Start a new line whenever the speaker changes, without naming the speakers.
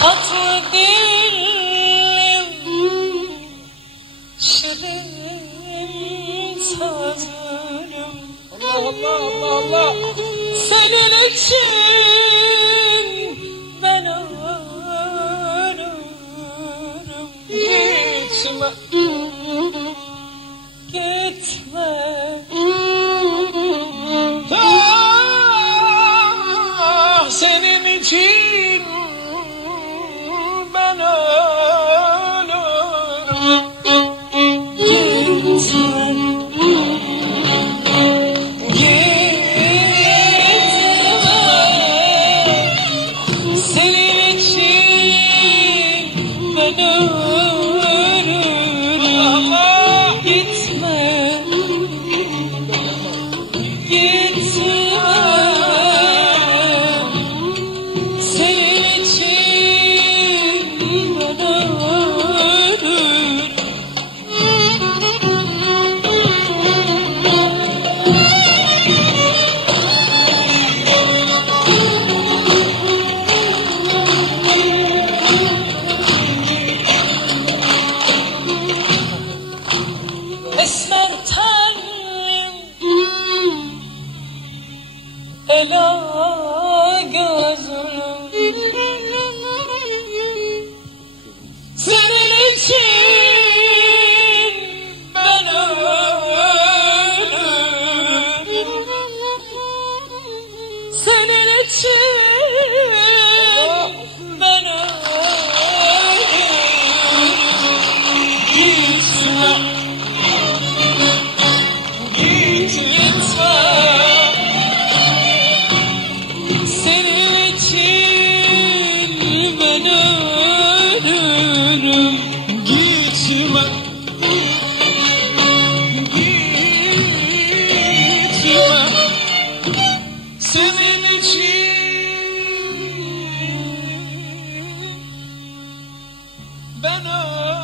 Tatlı dilim, şirin Senin için ben ölürüm.
Gitme.
Gitme. Oh. Kara gözlüm. Senin için ben ölürüm Senin için
ربنا